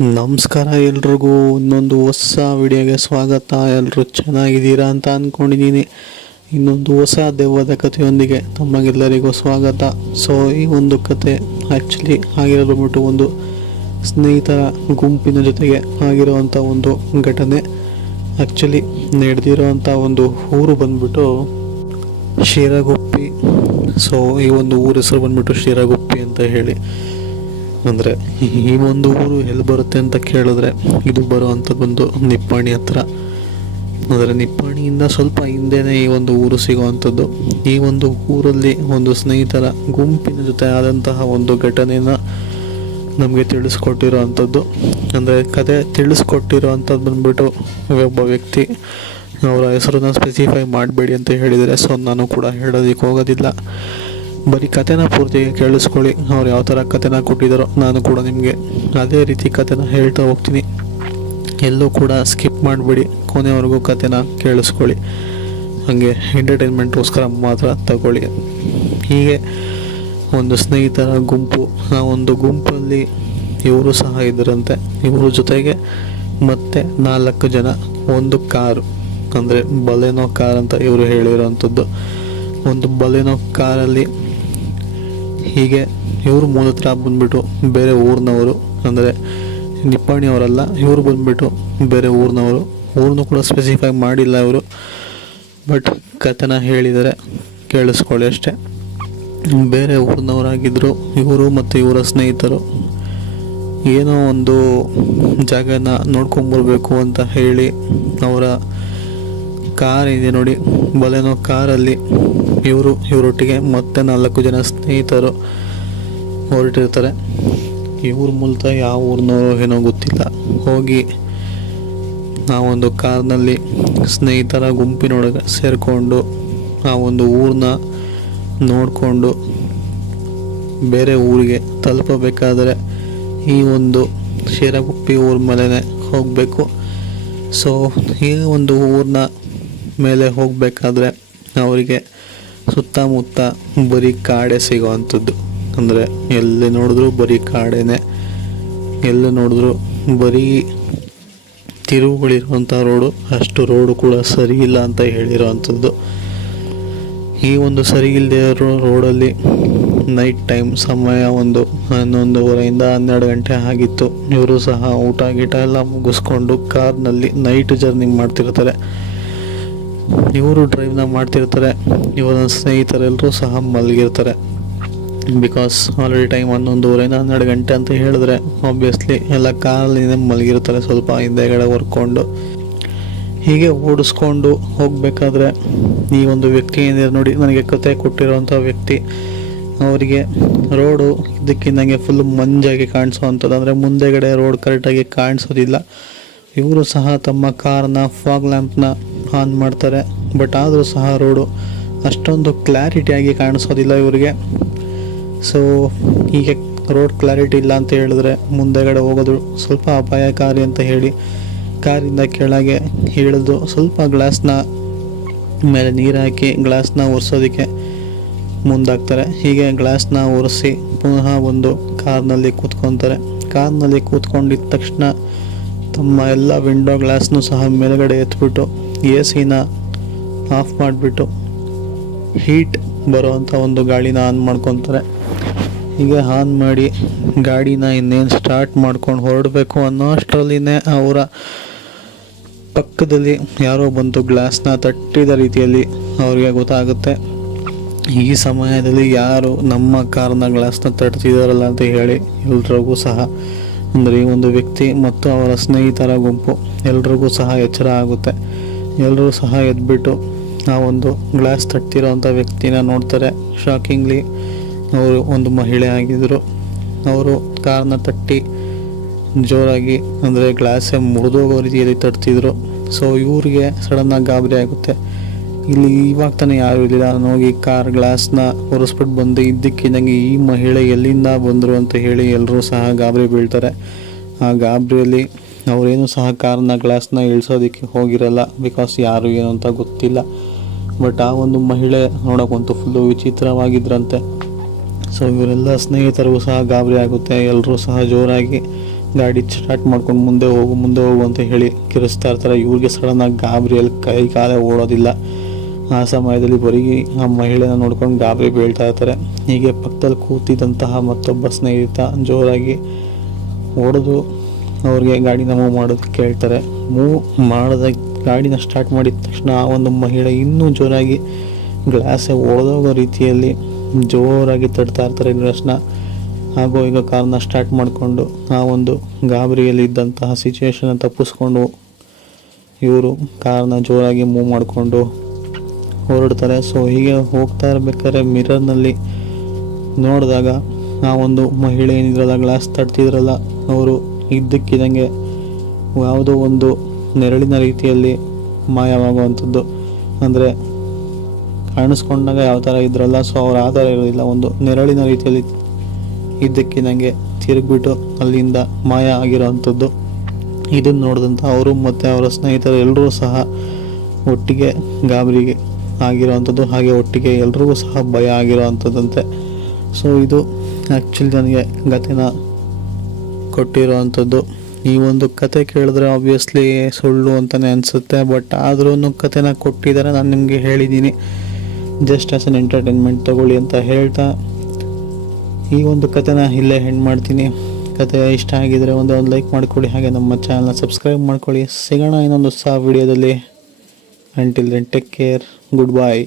ನಮಸ್ಕಾರ ಎಲ್ರಿಗೂ ಇನ್ನೊಂದು ಹೊಸ ವಿಡಿಯೋಗೆ ಸ್ವಾಗತ. ಎಲ್ಲರೂ ಚೆನ್ನಾಗಿದ್ದೀರಾ ಅಂತ ಅಂದ್ಕೊಂಡಿದ್ದೀನಿ. ಇನ್ನೊಂದು ಹೊಸ ದೆವ್ವದ ಕಥೆಯೊಂದಿಗೆ ತಮಗೆಲ್ಲರಿಗೂ ಸ್ವಾಗತ. ಸೊ ಈ ಒಂದು ಕತೆ ಆ್ಯಕ್ಚುಲಿ ಆಗಿರೋದು ಬಂದ್ಬಿಟ್ಟು ಒಂದು ಸ್ನೇಹಿತರ ಗುಂಪಿನ ಜೊತೆಗೆ ಆಗಿರುವಂಥ ಒಂದು ಘಟನೆ. ಆ್ಯಕ್ಚುಲಿ ನಡೆದಿರೋವಂಥ ಒಂದು ಊರು ಬಂದ್ಬಿಟ್ಟು ಶಿರಗುಪ್ಪಿ. ಸೊ ಈ ಒಂದು ಊರ ಹೆಸರು ಬಂದ್ಬಿಟ್ಟು ಶಿರಗುಪ್ಪಿ ಅಂತ ಹೇಳಿ. ಅಂದರೆ ಈ ಒಂದು ಊರು ಎಲ್ಲಿ ಬರುತ್ತೆ ಅಂತ ಕೇಳಿದ್ರೆ ಇದು ಬರುವಂಥದ್ದು ಒಂದು ನಿಪ್ಪಾಣಿ ಹತ್ರ. ಅಂದರೆ ನಿಪ್ಪಾಣಿಯಿಂದ ಸ್ವಲ್ಪ ಹಿಂದೆನೇ ಈ ಒಂದು ಊರು ಸಿಗುವಂಥದ್ದು. ಈ ಒಂದು ಊರಲ್ಲಿ ಒಂದು ಸ್ನೇಹಿತರ ಗುಂಪಿನ ಜೊತೆ ಆದಂತಹ ಒಂದು ಘಟನೆನ ನಮಗೆ ತಿಳಿಸ್ಕೊಟ್ಟಿರೋ ಅಂಥದ್ದು. ಅಂದರೆ ಕತೆ ತಿಳಿಸ್ಕೊಟ್ಟಿರೋ ಅಂಥದ್ದು ಬಂದ್ಬಿಟ್ಟು ಒಬ್ಬ ವ್ಯಕ್ತಿ, ಅವರ ಹೆಸರನ್ನ ಸ್ಪೆಸಿಫೈ ಮಾಡಬೇಡಿ ಅಂತ ಹೇಳಿದರೆ, ಸೊ ನಾನು ಕೂಡ ಹೇಳೋದಕ್ಕೆ ಹೋಗೋದಿಲ್ಲ. ಬರೀ ಕಥೆನ ಪೂರ್ತಿಗೆ ಕೇಳಿಸ್ಕೊಳ್ಳಿ. ಅವ್ರು ಯಾವ ಥರ ಕಥೆನ ಕೊಟ್ಟಿದ್ದಾರೋ ನಾನು ಕೂಡ ನಿಮಗೆ ಅದೇ ರೀತಿ ಕಥೆನ ಹೇಳ್ತಾ ಹೋಗ್ತೀನಿ. ಎಲ್ಲೂ ಕೂಡ ಸ್ಕಿಪ್ ಮಾಡಬೇಡಿ, ಕೊನೆವರೆಗೂ ಕಥೆನ ಕೇಳಿಸ್ಕೊಳ್ಳಿ. ಹಾಗೆ ಎಂಟರ್ಟೈನ್ಮೆಂಟ್ಗೋಸ್ಕರ ಮಾತ್ರ ತಗೊಳ್ಳಿ. ಹೀಗೆ ಒಂದು ಸ್ನೇಹಿತರ ಗುಂಪು, ಆ ಒಂದು ಗುಂಪಲ್ಲಿ ಇವರು ಸಹ ಇದ್ದರಂತೆ. ಇವ್ರ ಜೊತೆಗೆ ಮತ್ತೆ 4 ಜನ, ಒಂದು ಕಾರು, ಅಂದರೆ ಬಲೆನೋ ಕಾರ್ ಅಂತ ಇವರು ಹೇಳಿರೋವಂಥದ್ದು. ಒಂದು ಬಲೆನೋ ಕಾರಲ್ಲಿ ಹೀಗೆ ಇವರು ಮೂಲತಃ ಬಂದ್ಬಿಟ್ಟು ಬೇರೆ ಊರಿನವರು, ಅಂದರೆ ನಿಪ್ಪಾಣಿಯವರಲ್ಲ, ಇವರು ಬಂದ್ಬಿಟ್ಟು ಬೇರೆ ಊರಿನವರು. ಊರನ್ನು ಕೂಡ ಸ್ಪೆಸಿಫೈ ಮಾಡಿಲ್ಲ ಇವರು, ಬಟ್ ಕಥೆನ ಹೇಳಿದರೆ ಕೇಳಿಸ್ಕೊಳ್ಳಿ ಅಷ್ಟೇ. ಬೇರೆ ಊರಿನವರಾಗಿದ್ದರು ಇವರು ಮತ್ತು ಇವರ ಸ್ನೇಹಿತರು. ಏನೋ ಒಂದು ಜಾಗನ ನೋಡ್ಕೊಂಬರ್ಬೇಕು ಅಂತ ಹೇಳಿ ಅವರ ಕಾರ್ ಇದೆ ನೋಡಿ, ಬಲೆನೋ ಕಾರಲ್ಲಿ ಇವರೊಟ್ಟಿಗೆ ಮತ್ತೆ 4 ಜನ ಸ್ನೇಹಿತರು ಹೊರಟಿರ್ತಾರೆ. ಇವ್ರ ಮೂಲತಃ ಯಾವ ಊರಿನವರು ಏನೋ ಗೊತ್ತಿಲ್ಲ. ಹೋಗಿ ಆ ಒಂದು ಕಾರ್ನಲ್ಲಿ ಸ್ನೇಹಿತರ ಗುಂಪಿನೊಳಗೆ ಸೇರಿಕೊಂಡು ಆ ಒಂದು ಊರನ್ನ ನೋಡಿಕೊಂಡು ಬೇರೆ ಊರಿಗೆ ತಲುಪಬೇಕಾದರೆ ಈ ಒಂದು ಶಿರಗುಪ್ಪಿ ಊರ ಮೇಲೆ ಹೋಗಬೇಕು. ಸೊ ಈ ಒಂದು ಊರನ್ನ ಮೇಲೆ ಹೋಗಬೇಕಾದ್ರೆ ಅವರಿಗೆ ಸುತ್ತಮುತ್ತ ಬರೀ ಕಾಡೆ ಸಿಗೋವಂಥದ್ದು. ಅಂದರೆ ಎಲ್ಲಿ ನೋಡಿದ್ರು ಬರೀ ಕಾಡೇನೆ, ಎಲ್ಲಿ ನೋಡಿದ್ರು ಬರೀ ತಿರುವುಗಳಿರುವಂಥ ರೋಡು. ಅಷ್ಟು ರೋಡು ಕೂಡ ಸರಿ ಇಲ್ಲ ಅಂತ ಹೇಳಿರೋವಂಥದ್ದು. ಈ ಒಂದು ಸರಿ ಇಲ್ಲದೆ ಇರೋ ರೋಡಲ್ಲಿ ನೈಟ್ ಟೈಮ್ ಸಮಯ ಒಂದು 11:30 12 ಗಂಟೆ ಆಗಿತ್ತು. ಇವರು ಸಹ ಊಟ ಗೀಟ ಎಲ್ಲ ಮುಗಿಸ್ಕೊಂಡು ಕಾರ್ನಲ್ಲಿ ನೈಟ್ ಜರ್ನಿ ಮಾಡ್ತಿರ್ತಾರೆ. ಇವರು ಡ್ರೈವ್ನ ಮಾಡ್ತಿರ್ತಾರೆ. ಇವರ ಸ್ನೇಹಿತರೆಲ್ಲರೂ ಸಹ ಮಲಗಿರ್ತಾರೆ. ಬಿಕಾಸ್ ಆಲ್ರೆಡಿ ಟೈಮ್ 11:30 12 ಗಂಟೆ ಅಂತ ಹೇಳಿದ್ರೆ ಆಬ್ವಿಯಸ್ಲಿ ಎಲ್ಲ ಕಾರಲ್ಲಿನೇ ಮಲಗಿರ್ತಾರೆ, ಸ್ವಲ್ಪ ಹಿಂದೆಗಡೆ ಹೊರ್ಕೊಂಡು. ಹೀಗೆ ಓಡಿಸ್ಕೊಂಡು ಹೋಗಬೇಕಾದ್ರೆ ಈ ಒಂದು ವ್ಯಕ್ತಿ ಏನಿದೆ ನೋಡಿ, ನನಗೆ ಕತೆ ಕೊಟ್ಟಿರೋವಂಥ ವ್ಯಕ್ತಿ, ಅವರಿಗೆ ರೋಡು ಇದಕ್ಕಿಂದಂಗೆ ಫುಲ್ ಮಂಜಾಗಿ ಕಾಣಿಸೋವಂಥದ್ದು. ಅಂದರೆ ಮುಂದೆಗಡೆ ರೋಡ್ ಕರೆಕ್ಟಾಗಿ ಕಾಣಿಸೋದಿಲ್ಲ. ಇವರು ಸಹ ತಮ್ಮ ಕಾರ್ನ ಫಾಗ್ ಲ್ಯಾಂಪ್ನ ಆನ್ ಮಾಡ್ತಾರೆ, ಬಟ್ ಆದರೂ ಸಹ ರೋಡು ಅಷ್ಟೊಂದು ಕ್ಲಾರಿಟಿಯಾಗಿ ಕಾಣಿಸೋದಿಲ್ಲ ಇವರಿಗೆ. ಸೊ ಹೀಗೆ ರೋಡ್ ಕ್ಲಾರಿಟಿ ಇಲ್ಲ ಅಂತ ಹೇಳಿದ್ರೆ ಮುಂದೆಗಡೆ ಹೋಗೋದು ಸ್ವಲ್ಪ ಅಪಾಯಕಾರಿ ಅಂತ ಹೇಳಿ ಕಾರಿಂದ ಕೆಳಗೆ ಇಳಿದು ಸ್ವಲ್ಪ ಗ್ಲಾಸ್ನ ಮೇಲೆ ನೀರು ಹಾಕಿ ಗ್ಲಾಸ್ನ ಒರೆಸೋದಕ್ಕೆ ಮುಂದಾಗ್ತಾರೆ. ಹೀಗೆ ಗ್ಲಾಸ್ನ ಒರೆಸಿ ಪುನಃ ಒಂದು ಕಾರ್ನಲ್ಲಿ ಕೂತ್ಕೊತಾರೆ. ಕಾರ್ನಲ್ಲಿ ಕೂತ್ಕೊಂಡಿದ್ದ ತಕ್ಷಣ ತಮ್ಮ ಎಲ್ಲ ವಿಂಡೋ ಗ್ಲಾಸ್ನು ಸಹ ಮೇಲುಗಡೆ ಎತ್ಬಿಟ್ಟು AC ಆಫ್ ಮಾಡಿಬಿಟ್ಟು ಹೀಟ್ ಬರೋವಂಥ ಒಂದು ಗಾಳಿನ ಆನ್ ಮಾಡ್ಕೊತಾರೆ. ಹೀಗೆ ಆನ್ ಮಾಡಿ ಗಾಡಿನ ಇನ್ನೇನು ಸ್ಟಾರ್ಟ್ ಮಾಡ್ಕೊಂಡು ಹೊರಡಬೇಕು ಅನ್ನೋ ಅಷ್ಟರಲ್ಲಿನೇ ಅವರ ಪಕ್ಕದಲ್ಲಿ ಯಾರೋ ಬಂದು ಗ್ಲಾಸ್ನ ತಟ್ಟಿದ ರೀತಿಯಲ್ಲಿ ಅವ್ರಿಗೆ ಗೊತ್ತಾಗುತ್ತೆ. ಈ ಸಮಯದಲ್ಲಿ ಯಾರು ನಮ್ಮ ಕಾರ್ನ ಗ್ಲಾಸ್ನ ತಟ್ತಿದ್ದಾರಲ್ಲ ಅಂತ ಹೇಳಿ ಎಲ್ರಿಗೂ ಸಹ, ಅಂದರೆ ಈ ಒಂದು ವ್ಯಕ್ತಿ ಮತ್ತು ಅವರ ಸ್ನೇಹಿತರ ಗುಂಪು ಎಲ್ರಿಗೂ ಸಹ ಎಚ್ಚರ ಆಗುತ್ತೆ. ಎಲ್ಲರೂ ಸಹ ಎದ್ಬಿಟ್ಟು ಆ ಒಂದು ಗ್ಲಾಸ್ ತಟ್ಟಿರೋವಂಥ ವ್ಯಕ್ತಿನ ನೋಡ್ತಾರೆ. ಶಾಕಿಂಗ್ಲಿ ಅವರು ಒಂದು ಮಹಿಳೆ ಆಗಿದ್ದರು. ಅವರು ಕಾರ್ನ ತಟ್ಟಿ ಜೋರಾಗಿ, ಅಂದರೆ ಗ್ಲಾಸೇ ಮುರಿದೋಗೋ ರೀತಿಯಲ್ಲಿ ತಟ್ತಿದ್ರು. ಸೊ ಇವ್ರಿಗೆ ಸಡನ್ನಾಗಿ ಗಾಬರಿ ಆಗುತ್ತೆ. ಇಲ್ಲಿ ಇವಾಗ ತಾನೇ ಯಾರು ಇರಲಿಲ್ಲ, ನಾನು ಹೋಗಿ ಕಾರ್ ಗ್ಲಾಸ್ನ ಒರೆಸ್ಬಿಟ್ಟು ಬಂದು ಇದ್ದಕ್ಕಿದ್ದಂಗೆ ಈ ಮಹಿಳೆ ಎಲ್ಲಿಂದ ಬಂದರು ಅಂತ ಹೇಳಿ ಎಲ್ಲರೂ ಸಹ ಗಾಬರಿ ಬೀಳ್ತಾರೆ. ಆ ಗಾಬರಿಯಲ್ಲಿ ಅವರೇನು ಸಹ ಕಾರ್ನ ಗ್ಲಾಸ್ನ ಇಳಿಸೋದಕ್ಕೆ ಹೋಗಿರಲ್ಲ, ಬಿಕಾಸ್ ಯಾರು ಏನು ಅಂತ ಗೊತ್ತಿಲ್ಲ. ಬಟ್ ಆ ಒಂದು ಮಹಿಳೆ ನೋಡೋಕ್ಕಂತೂ ಫುಲ್ಲು ವಿಚಿತ್ರವಾಗಿದ್ರಂತೆ. ಸೊ ಇವರೆಲ್ಲ ಸ್ನೇಹಿತರಿಗೂ ಸಹ ಗಾಬರಿ ಆಗುತ್ತೆ. ಎಲ್ಲರೂ ಸಹ ಜೋರಾಗಿ ಗಾಡಿ ಸ್ಟಾರ್ಟ್ ಮಾಡ್ಕೊಂಡು ಮುಂದೆ ಹೋಗು ಅಂತ ಹೇಳಿ ಕಿರಿಸ್ತಾ ಇರ್ತಾರೆ. ಇವ್ರಿಗೆ ಸಡನ್ನಾಗಿ ಗಾಬರಿಯಲ್ಲಿ ಕೈ ಕಾಲೇ ಓಡೋದಿಲ್ಲ. ಆ ಸಮಯದಲ್ಲಿ ಬರೀ ಆ ಮಹಿಳೆನ ನೋಡ್ಕೊಂಡು ಗಾಬರಿ ಬೀಳ್ತಾ ಇರ್ತಾರೆ. ಹೀಗೆ ಪಕ್ಕದಲ್ಲಿ ಕೂತಿದ್ದಂತಹ ಮತ್ತೊಬ್ಬ ಸ್ನೇಹಿತ ಜೋರಾಗಿ ಹೊಡೆದು ಅವ್ರಿಗೆ ಗಾಡಿನ ಮೂವ್ ಮಾಡೋದಕ್ಕೆ ಹೇಳ್ತಾರೆ. ಮೂವ್ ಮಾಡಿದ ಗಾಡಿನ ಸ್ಟಾರ್ಟ್ ಮಾಡಿದ ತಕ್ಷಣ ಆ ಒಂದು ಮಹಿಳೆ ಇನ್ನೂ ಜೋರಾಗಿ ಗ್ಲಾಸೆ ಒಡೆದೋಗೋ ರೀತಿಯಲ್ಲಿ ಜೋರಾಗಿ ತಡ್ತಾ ಇರ್ತಾರೆ ಗ್ಲಾಸ್ನ. ಹಾಗೂ ಈಗ ಕಾರ್ನ ಸ್ಟಾರ್ಟ್ ಮಾಡಿಕೊಂಡು ಆ ಒಂದು ಗಾಬರಿಯಲ್ಲಿ ಇದ್ದಂತಹ ಸಿಚುವೇಶನ್ ತಪ್ಪಿಸ್ಕೊಂಡು ಇವರು ಕಾರ್ನ ಜೋರಾಗಿ ಮೂವ್ ಮಾಡಿಕೊಂಡು ಹೊರಡ್ತಾರೆ. ಸೊ ಹೀಗೆ ಹೋಗ್ತಾ ಇರ್ಬೇಕಾದ್ರೆ ಮಿರರ್ನಲ್ಲಿ ನೋಡಿದಾಗ ಆ ಒಂದು ಮಹಿಳೆ ಏನಿದ್ರಲ್ಲ, ಗ್ಲಾಸ್ ತಡ್ತಿದ್ರಲ್ಲ, ಅವರು ಇದ್ದಕ್ಕಿದ್ದಂಗೆ ಯಾವುದೋ ಒಂದು ನೆರಳಿನ ರೀತಿಯಲ್ಲಿ ಮಾಯವಾಗುವಂಥದ್ದು. ಅಂದರೆ ಕಾಣಿಸ್ಕೊಂಡಾಗ ಯಾವ ಥರ ಇದ್ರಲ್ಲ, ಸೊ ಅವ್ರು ಆ ಥರ ಇರೋದಿಲ್ಲ, ಒಂದು ನೆರಳಿನ ರೀತಿಯಲ್ಲಿ ಇದ್ದಕ್ಕಿದ್ದಂಗೆ ತಿರುಗಿಬಿಟ್ಟು ಅಲ್ಲಿಂದ ಮಾಯ ಆಗಿರೋವಂಥದ್ದು. ಇದನ್ನು ನೋಡಿದಂಥ ಅವರು ಮತ್ತು ಅವರ ಸ್ನೇಹಿತರು ಎಲ್ಲರೂ ಸಹ ಒಟ್ಟಿಗೆ ಗಾಬರಿಗೆ ಆಗಿರೋವಂಥದ್ದು, ಹಾಗೆ ಒಟ್ಟಿಗೆ ಎಲ್ರಿಗೂ ಸಹ ಭಯ ಆಗಿರೋವಂಥದ್ದಂತೆ. ಸೊ ಇದು ಆ್ಯಕ್ಚುಲಿ ನನಗೆ ಕಥೆನ ಕೊಟ್ಟಿರೋವಂಥದ್ದು. ಈ ಒಂದು ಕತೆ ಕೇಳಿದ್ರೆ ಆಬ್ವಿಯಸ್ಲಿ ಸುಳ್ಳು ಅಂತಲೇ ಅನಿಸುತ್ತೆ, ಬಟ್ ಆದ್ರೂ ಕಥೆನ ಕೊಟ್ಟಿದ್ದಾರೆ, ನಾನು ನಿಮಗೆ ಹೇಳಿದ್ದೀನಿ. ಜಸ್ಟ್ ಆಸ್ ಅನ್ ಎಂಟರ್ಟೈನ್ಮೆಂಟ್ ತಗೊಳ್ಳಿ ಅಂತ ಹೇಳ್ತಾ ಈ ಒಂದು ಕಥೆನ ಇಲ್ಲೇ ಎಂಡ್ ಮಾಡ್ತೀನಿ. ಕತೆ ಇಷ್ಟ ಆಗಿದರೆ ಒಂದು ಲೈಕ್ ಮಾಡಿಕೊಡಿ, ಹಾಗೆ ನಮ್ಮ ಚಾನಲ್ನ ಸಬ್ಸ್ಕ್ರೈಬ್ ಮಾಡ್ಕೊಳ್ಳಿ. ಸಿಗೋಣ ಇನ್ನೊಂದು ಹೊಸ ವಿಡಿಯೋದಲ್ಲಿ. Until then, take care. Goodbye.